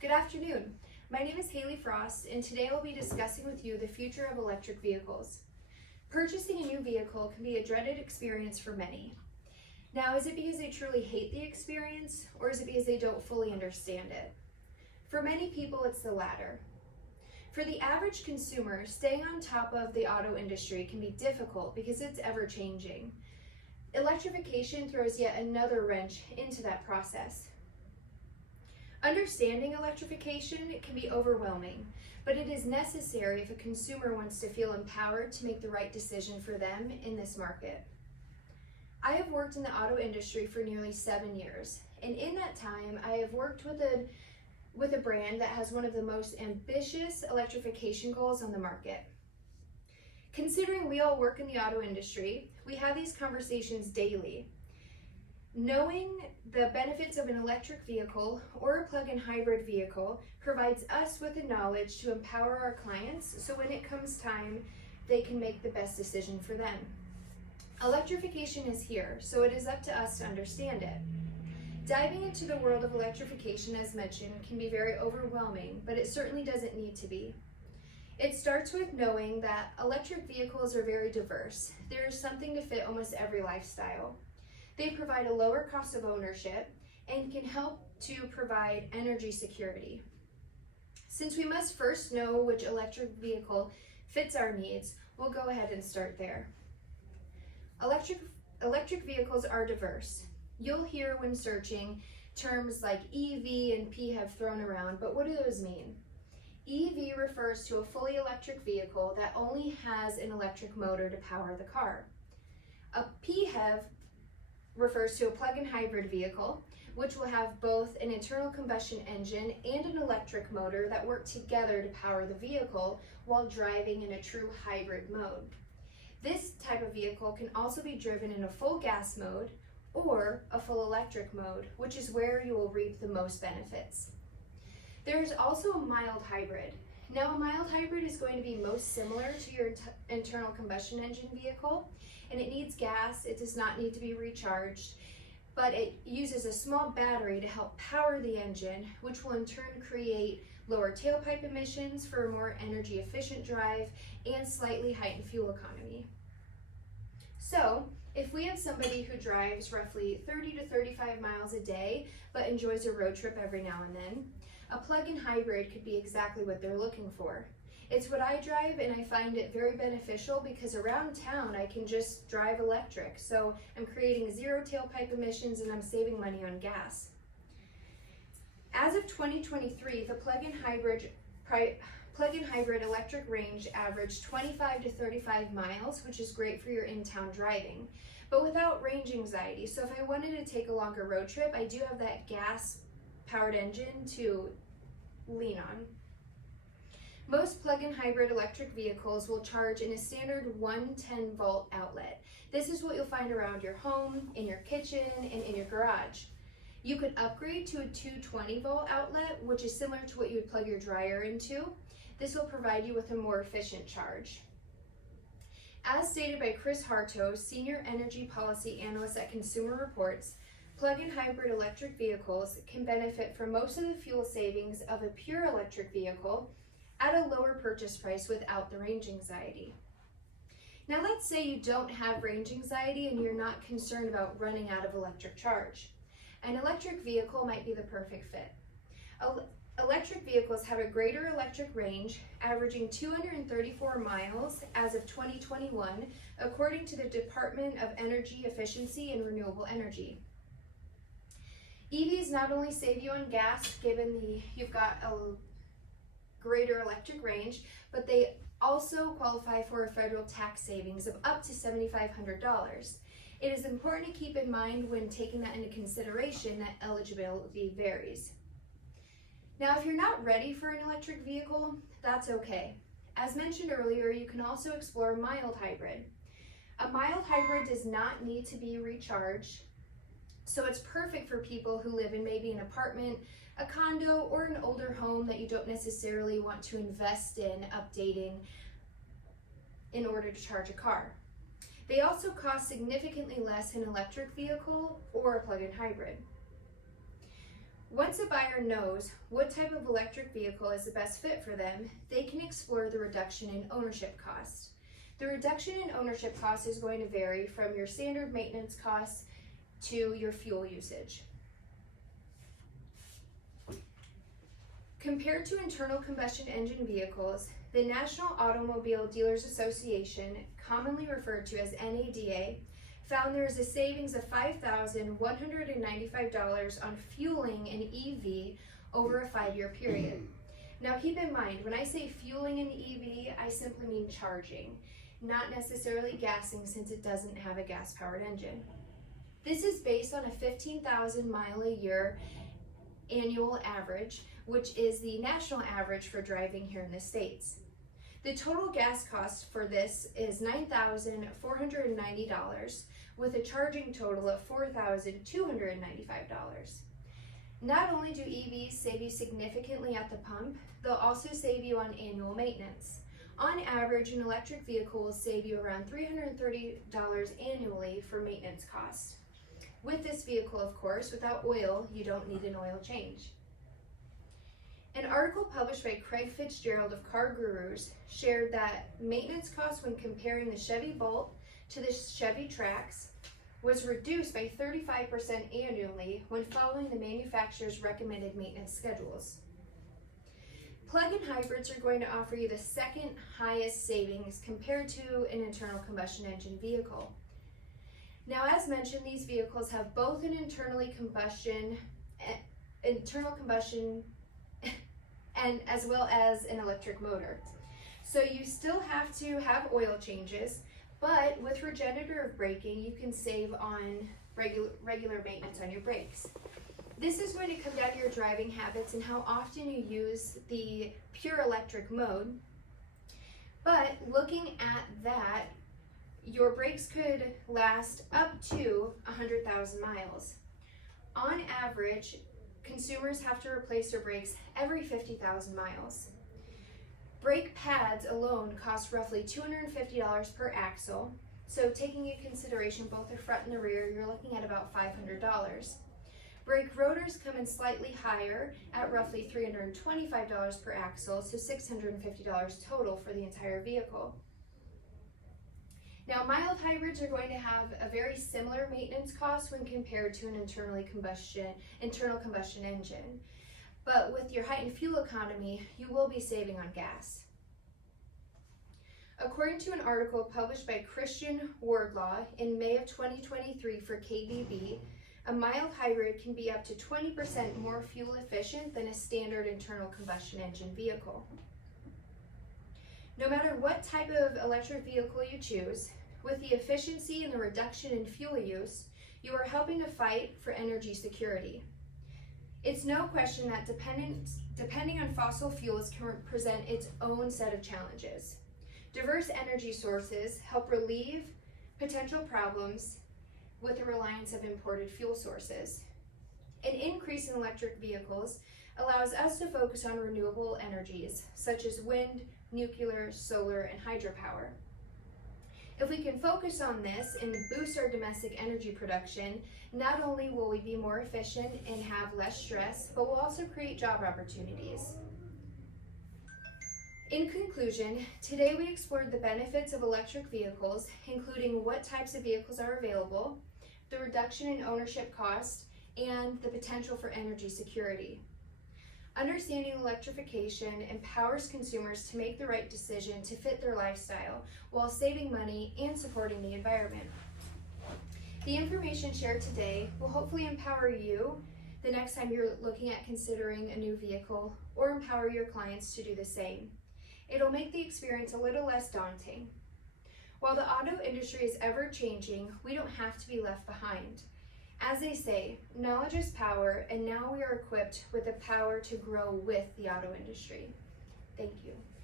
Good afternoon. My name is Haley Frost, and today I'll be discussing with you the future of electric vehicles. Purchasing a new vehicle can be a dreaded experience for many. Now, is it because they truly hate the experience, or is it because they don't fully understand it? For many people, it's the latter. For the average consumer, staying on top of the auto industry can be difficult because it's ever-changing. Electrification throws yet another wrench into that process. Understanding electrification can be overwhelming, but it is necessary if a consumer wants to feel empowered to make the right decision for them in this market. I have worked in the auto industry for nearly 7 years, and in that time, I have worked with a brand that has one of the most ambitious electrification goals on the market. Considering we all work in the auto industry, we have these conversations daily. Knowing the benefits of an electric vehicle or a plug-in hybrid vehicle provides us with the knowledge to empower our clients so when it comes time, they can make the best decision for them. Electrification is here, so it is up to us to understand it. Diving into the world of electrification, as mentioned, can be very overwhelming, but it certainly doesn't need to be. It starts with knowing that electric vehicles are very diverse. There is something to fit almost every lifestyle. They provide a lower cost of ownership and can help to provide energy security. Since we must first know which electric vehicle fits our needs, we'll go ahead and start there. Electric vehicles are diverse. You'll hear when searching terms like EV and PHEV thrown around, but what do those mean? EV refers to a fully electric vehicle that only has an electric motor to power the car. A PHEV refers to a plug-in hybrid vehicle, which will have both an internal combustion engine and an electric motor that work together to power the vehicle while driving in a true hybrid mode. This type of vehicle can also be driven in a full gas mode or a full electric mode, which is where you will reap the most benefits. There is also a mild hybrid. Now, a mild hybrid is going to be most similar to your internal combustion engine vehicle, and it needs gas. It does not need to be recharged, but it uses a small battery to help power the engine, which will in turn create lower tailpipe emissions for a more energy efficient drive and slightly heightened fuel economy. So, if we have somebody who drives roughly 30 to 35 miles a day, but enjoys a road trip every now and then, a plug-in hybrid could be exactly what they're looking for. It's what I drive, and I find it very beneficial because around town I can just drive electric. So I'm creating zero tailpipe emissions and I'm saving money on gas. As of 2023, the plug-in hybrid electric range averaged 25 to 35 miles, which is great for your in-town driving, but without range anxiety. So if I wanted to take a longer road trip, I do have that gas-powered engine to lean on. Most plug-in hybrid electric vehicles will charge in a standard 110 volt outlet. This is what you'll find around your home, in your kitchen, and in your garage. You could upgrade to a 220 volt outlet, which is similar to what you would plug your dryer into. This will provide you with a more efficient charge. As stated by Chris Harto, Senior Energy Policy Analyst at Consumer Reports, plug-in hybrid electric vehicles can benefit from most of the fuel savings of a pure electric vehicle at a lower purchase price without the range anxiety. Now let's say you don't have range anxiety and you're not concerned about running out of electric charge. An electric vehicle might be the perfect fit. Electric vehicles have a greater electric range, averaging 234 miles as of 2021, according to the Department of Energy Efficiency and Renewable Energy. EVs not only save you on gas, given you've got a greater electric range, but they also qualify for a federal tax savings of up to $7,500. It is important to keep in mind when taking that into consideration that eligibility varies. Now, if you're not ready for an electric vehicle, that's okay. As mentioned earlier, you can also explore a mild hybrid. A mild hybrid does not need to be recharged, so it's perfect for people who live in maybe an apartment, a condo, or an older home that you don't necessarily want to invest in updating in order to charge a car. They also cost significantly less than an electric vehicle or a plug-in hybrid. Once a buyer knows what type of electric vehicle is the best fit for them, they can explore the reduction in ownership cost. The reduction in ownership cost is going to vary from your standard maintenance costs to your fuel usage. Compared to internal combustion engine vehicles, the National Automobile Dealers Association, commonly referred to as NADA, found there is a savings of $5,195 on fueling an EV over a 5-year period. Now keep in mind, when I say fueling an EV, I simply mean charging, not necessarily gassing, since it doesn't have a gas-powered engine. This is based on a 15,000 mile a year annual average, which is the national average for driving here in the States. The total gas cost for this is $9,490, with a charging total of $4,295. Not only do EVs save you significantly at the pump, they'll also save you on annual maintenance. On average, an electric vehicle will save you around $330 annually for maintenance costs. With this vehicle, of course, without oil, you don't need an oil change. An article published by Craig Fitzgerald of Car Gurus shared that maintenance costs when comparing the Chevy Bolt to the Chevy Trax was reduced by 35% annually when following the manufacturer's recommended maintenance schedules. Plug-in hybrids are going to offer you the second highest savings compared to an internal combustion engine vehicle. Now, as mentioned, these vehicles have both an internal combustion and as well as an electric motor. So you still have to have oil changes, but with regenerative braking, you can save on regular maintenance on your brakes. This is going to come down to your driving habits and how often you use the pure electric mode. But looking at that, your brakes could last up to 100,000 miles. On average, consumers have to replace their brakes every 50,000 miles. Brake pads alone cost roughly $250 per axle, so taking into consideration both the front and the rear, you're looking at about $500. Brake rotors come in slightly higher at roughly $325 per axle, so $650 total for the entire vehicle. Now, mild hybrids are going to have a very similar maintenance cost when compared to an internal combustion engine. But with your heightened fuel economy, you will be saving on gas. According to an article published by Christian Wardlaw in May of 2023 for KBB, a mild hybrid can be up to 20% more fuel efficient than a standard internal combustion engine vehicle. No matter what type of electric vehicle you choose, with the efficiency and the reduction in fuel use, you are helping to fight for energy security. It's no question that depending on fossil fuels can present its own set of challenges. Diverse energy sources help relieve potential problems with the reliance of imported fuel sources. An increase in electric vehicles allows us to focus on renewable energies, such as wind, nuclear, solar, and hydropower. If we can focus on this and boost our domestic energy production, not only will we be more efficient and have less stress, but we'll also create job opportunities. In conclusion, today we explored the benefits of electric vehicles, including what types of vehicles are available, the reduction in ownership cost, and the potential for energy security. Understanding electrification empowers consumers to make the right decision to fit their lifestyle while saving money and supporting the environment. The information shared today will hopefully empower you the next time you're looking at considering a new vehicle, or empower your clients to do the same. It'll make the experience a little less daunting. While the auto industry is ever changing, we don't have to be left behind. As they say, knowledge is power, and now we are equipped with the power to grow with the auto industry. Thank you.